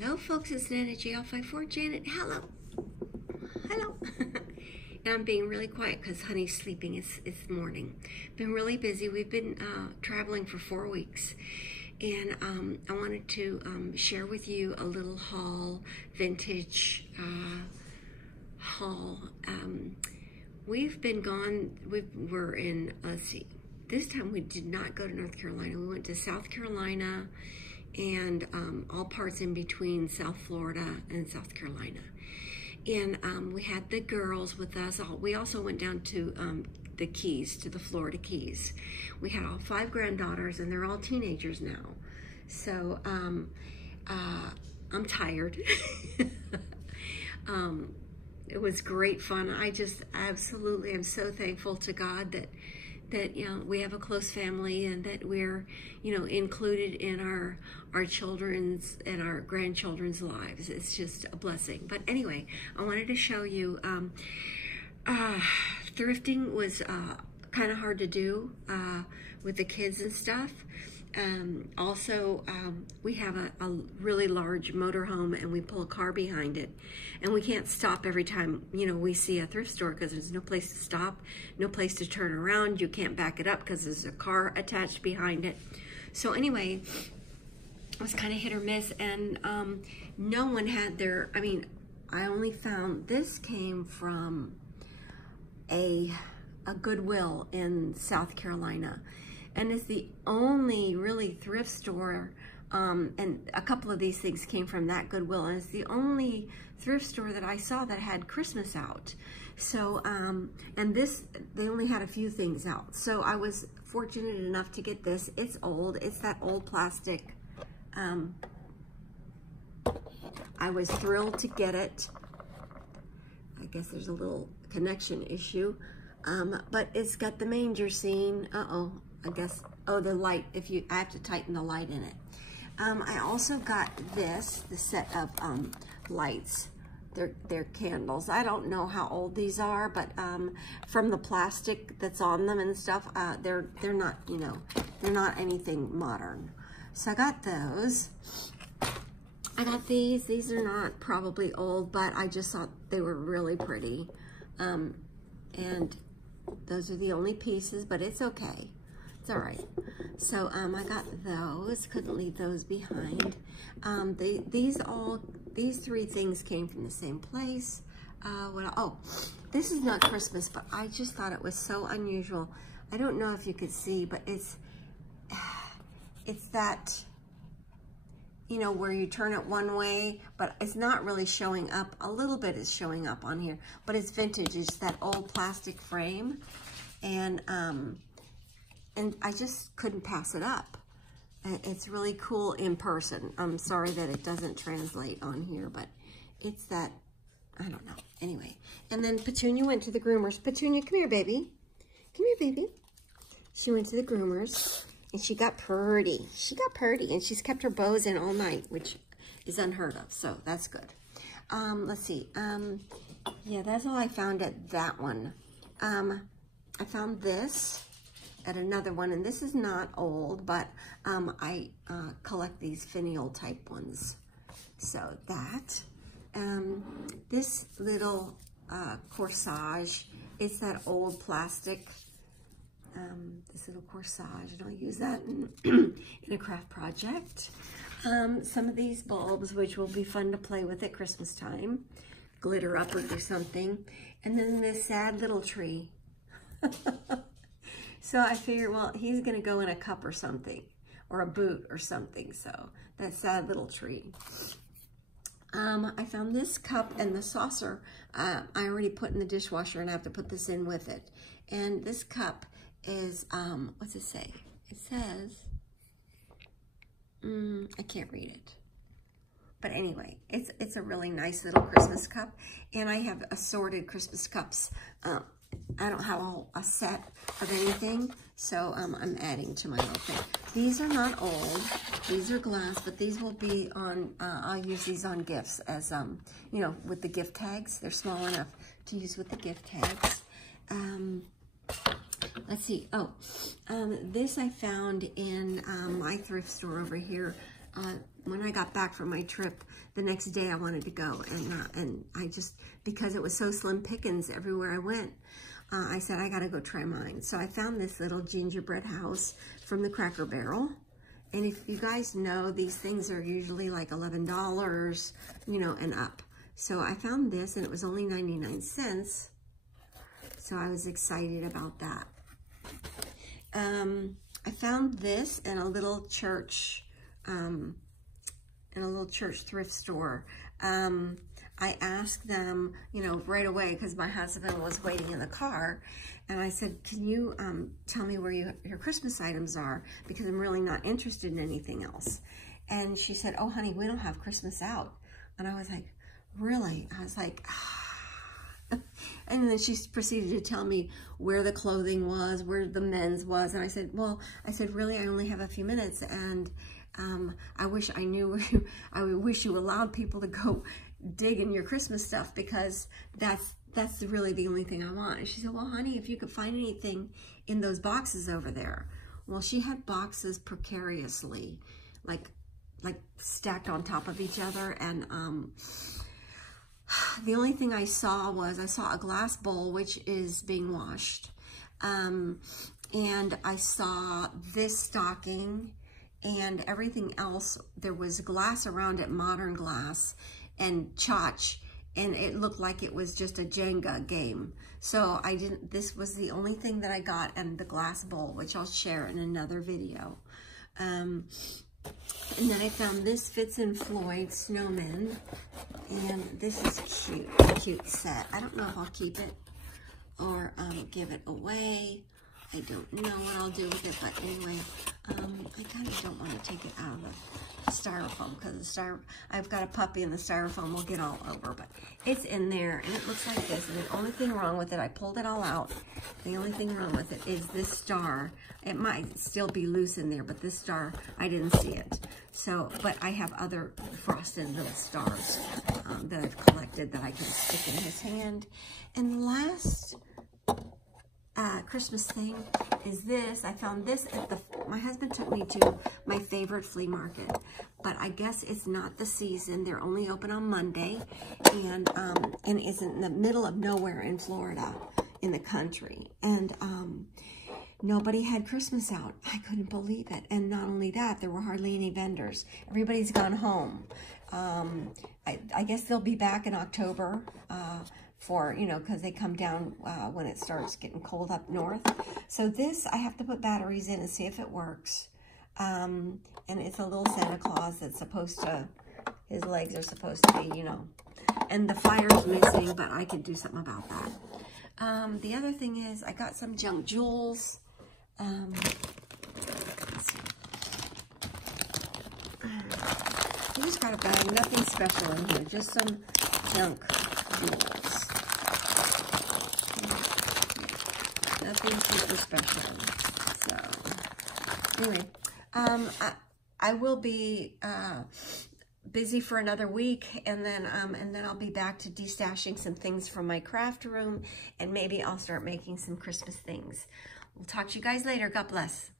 Hello folks, it's Nana JL54 Janet. Hello. Hello. And I'm being really quiet because honey's sleeping. It's morning. Been really busy. We've been traveling for 4 weeks. And I wanted to share with you a little haul, vintage haul. We've been gone, we're in, let's see, this time we did not go to North Carolina. We went to South Carolina and all parts in between South Florida and South Carolina. And we had the girls with us. We also went down to the Keys, to the Florida Keys. We had all 5 granddaughters and they're all teenagers now. So I'm tired. It was great fun. I just absolutely am so thankful to God that you know, we have a close family and that we're, you know, included in our children's and our grandchildren's lives. It's just a blessing. But anyway, I wanted to show you, thrifting was kind of hard to do with the kids and stuff. Also, we have a really large motorhome and we pull a car behind it, and we can't stop every time, you know, we see a thrift store because there's no place to stop, no place to turn around. You can't back it up because there's a car attached behind it. So anyway, it was kind of hit or miss, and no one had their, I mean, I only found, this came from a Goodwill in South Carolina. And it's the only really thrift store, and a couple of these things came from that Goodwill, and it's the only thrift store that I saw that had Christmas out. So, and this, they only had a few things out. So I was fortunate enough to get this. It's old, it's that old plastic. I was thrilled to get it. I guess there's a little connection issue, but it's got the manger scene. I guess, oh, the light, I have to tighten the light in it. I also got the set of lights. They're candles. I don't know how old these are, but from the plastic that's on them and stuff, they're not, you know, they're not anything modern. So I got those. I got these. These are not probably old, but I just thought they were really pretty. And those are the only pieces, but it's okay. It's all right. So I got those. Couldn't leave those behind. These 3 things came from the same place. Oh, this is not Christmas, but I just thought it was so unusual. I don't know if you could see, but it's that, you know, where you turn it one way, but it's not really showing up. A little bit is showing up on here, but it's vintage. It's that old plastic frame, and I just couldn't pass it up. It's really cool in person. I'm sorry that it doesn't translate on here, but it's that, I don't know. Anyway, and then Petunia went to the groomers. Petunia, come here, baby. Come here, baby. She went to the groomers, and she got pretty. She got pretty, and she's kept her bows in all night, which is unheard of, so that's good. Let's see. Yeah, that's all I found at that one. I found this at another one, and this is not old, but I collect these finial type ones. So that, this little corsage, it's that old plastic, this little corsage, and I'll use that in a craft project. Some of these bulbs, which will be fun to play with at Christmas time, glitter up or do something. And then this sad little tree. So I figured, well, he's gonna go in a cup or something, or a boot or something, so that sad little tree. I found this cup and the saucer, I already put in the dishwasher, and I have to put this in with it. And this cup is, what's it say? It says, I can't read it. But anyway, it's a really nice little Christmas cup, and I have assorted Christmas cups. I don't have a set of anything, so I'm adding to my little thing. These are not old. These are glass, but these will be on, I'll use these on gifts as, you know, with the gift tags. They're small enough to use with the gift tags. Let's see. Oh, this I found in my thrift store over here. when I got back from my trip, the next day I wanted to go, and I just, because it was so slim pickings everywhere I went, I said, I gotta go try mine. So I found this little gingerbread house from the Cracker Barrel. And if you guys know, these things are usually like $11, you know, and up. So I found this, and it was only 99 cents. So I was excited about that. I found this in a little church, thrift store. I asked them, you know, right away, because my husband was waiting in the car, and I said, can you tell me where your Christmas items are, because I'm really not interested in anything else. And she said, oh, honey, we don't have Christmas out. And I was like, really? I was like, ah. And then she proceeded to tell me where the clothing was, where the men's was. And I said, well, really, I only have a few minutes, and I wish I knew, I wish you allowed people to go dig in your Christmas stuff, because that's really the only thing I want. And she said, well, honey, if you could find anything in those boxes over there. Well, she had boxes precariously, like stacked on top of each other. And the only thing I saw a glass bowl, which is being washed. And I saw this stocking, and everything else, there was glass around it, modern glass, and tchotch, and it looked like it was just a Jenga game. So this was the only thing that I got, and the glass bowl, which I'll share in another video. And then I found this Fitz and Floyd snowman, and this is cute set. I don't know if I'll keep it or give it away. I don't know what I'll do with it, but anyway, I kind of don't want to take it out of the styrofoam, because I've got a puppy, and the styrofoam will get all over, but it's in there, and it looks like this. And the only thing wrong with it, I pulled it all out. The only thing wrong with it is this star. It might still be loose in there, but this star, I didn't see it. So, but I have other frosted little stars that I've collected that I can stick in his hand. And last Christmas thing is this. I found this at my husband took me to my favorite flea market, but I guess it's not the season. They're only open on Monday, and it's in the middle of nowhere in Florida, in the country. And nobody had Christmas out. I couldn't believe it. And not only that, there were hardly any vendors. Everybody's gone home. I guess they'll be back in October, for, you know, because they come down when it starts getting cold up north. So this, I have to put batteries in and see if it works. And it's a little Santa Claus that's supposed to, his legs are supposed to be, you know, and the fire's missing, but I can do something about that. The other thing is I got some junk jewels. Let's see. I just got a bag, nothing special in here, just some junk jewels. Nothing super special. So anyway, I will be busy for another week, and then I'll be back to destashing some things from my craft room, and maybe I'll start making some Christmas things. We'll talk to you guys later. God bless.